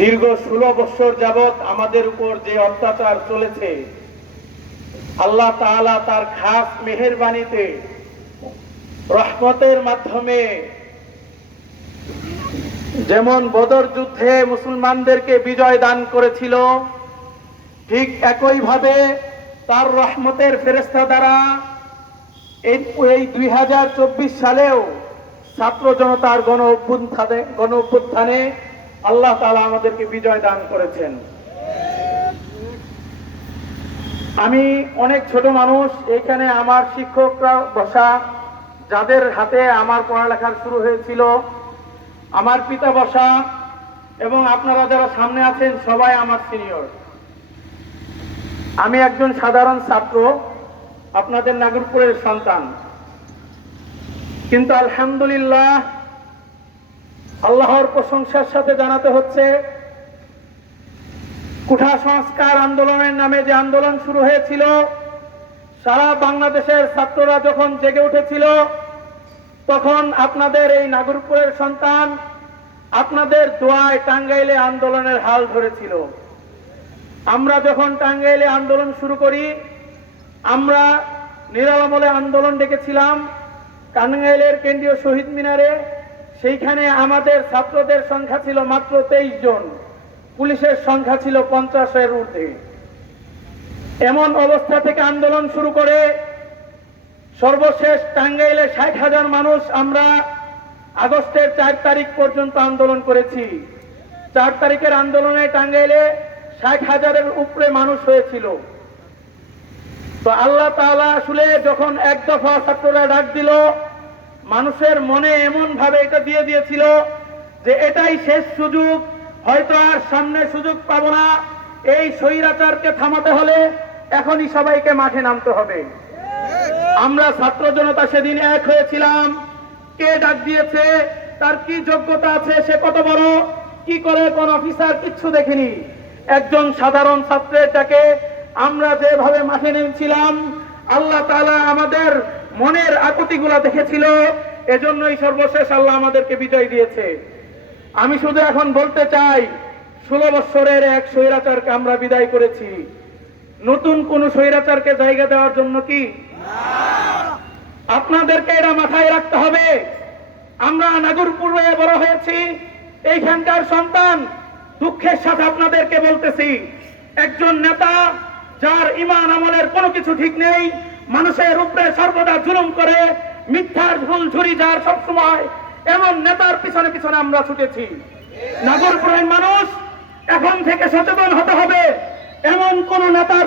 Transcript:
দীর্ঘ ষোলো বৎসর যাবৎ আমাদের উপর যে অত্যাচার চলেছে, আল্লাহ তাআলা তার খাস মেহেরবানিতে রহমতের মাধ্যমে যেমন বদর যুদ্ধে মুসলমানদেরকে বিজয় দান করেছিল, ঠিক একইভাবে তার রহমতের ফেরেস্তা দ্বারা এই এই দুই হাজার চব্বিশ সালেও ছাত্র জনতার গণ অভ্যুত্থানে গণ অভ্যুত্থানে আল্লাহ তালা আমাদেরকে বিজয় দান করেছেন। আমি অনেক ছোট মানুষ, এখানে আমার শিক্ষকরা বসা, যাদের হাতে আমার পড়ালেখা শুরু হয়েছিল, আমার পিতা বসা, এবং আপনারা যারা সামনে আছেন, সবাই আমার সিনিয়র। আমি একজন সাধারণ ছাত্র, আপনাদের নাগরপুরের সন্তান। কিন্তু আলহামদুলিল্লাহ আল্লাহর প্রশংসার সাথে জানাতে হচ্ছে, কুঠা সংস্কার আন্দোলনের নামে যে আন্দোলন শুরু হয়েছিল, সারা বাংলাদেশের ছাত্ররা যখন জেগে উঠেছিল, তখন আপনাদের এই নাগরপুরের সন্তান আপনাদের দোয়ায় টাঙ্গাইলে আন্দোলনের হাল ধরেছিল। আমরা যখন টাঙ্গাইলে আন্দোলন শুরু করি, আমরা নিরালমলে আন্দোলন ডেকেছিলাম, টাঙ্গাইলের কেন্দ্রীয় শহীদ মিনারে সেইখানে আমাদের ছাত্রদের সংখ্যা ছিল মাত্র তেইশ জন। পুলিশের সংখ্যা ছিল পঞ্চাশের ঊর্ধ্বে। এমন অবস্থা থেকে আন্দোলন শুরু করে সর্বশেষ টাঙ্গাইলে ষাট হাজার মানুষ আমরা আগস্টের চার তারিখ পর্যন্ত আন্দোলন করেছি। চার তারিখের আন্দোলনে টাঙ্গাইলে ষাট হাজারের উপরে মানুষ হয়েছিল। তো আল্লাহ তাআলা আসলে যখন এক দফা ছাত্ররা ডাক দিল মানুষের মনে এমন ভাবে এটা দিয়ে দিয়েছিল যে এটাই শেষ সুযোগ, হয়তো আর সামনে সুযোগ পাবো না। এই স্বৈরাচারকে থামাতে হলে এখনই সবাইকে মাঠে নামতে হবে। আমরা ছাত্র জনতা সেদিন এক হয়েছিলাম। কে ডাক দিয়েছে? তার কি যোগ্যতা আছে? সে কত বড়? কি করে কোন অফিসার কিচ্ছু দেখিনি। একজন সাধারণ ছাত্রের ডাকে আমরা যেভাবে মাঠে নেমেছিলাম, আল্লাহ তাআলা আমাদের মনের আকুতিগুলা দেখেছিল, এজন্যই সর্বশেষ আল্লাহ আমাদেরকে বিজয় দিয়েছে। আমি শুধু এখন বলতে চাই, ষোলো বৎসরের এক স্বৈরাচারকে আমরা বিদায় করেছি। নতুন কোন স্বৈরাচারকে জায়গা দেওয়ার জন্য কি? আপনাদেরকে এটা মাথায় রাখতে হবে। আমরা নাগরপুরে বড় হয়েছি, এইখানকার সন্তান দুঃখের সাথে আপনাদেরকে বলতেছি, একজন নেতা যার ইমান আমলের কোনো কিছু ঠিক নেই মানুষের উপরে সর্বদা জুলুম করে, মিথ্যার ভুল ঝুরি যার সবসময়। এবং নেতার পিছনে পিছনে আমরা ছুটেছি। নাগরপুরের মানুষ এখন থেকে সচেতন হতে হবে। এমন কোন নেতার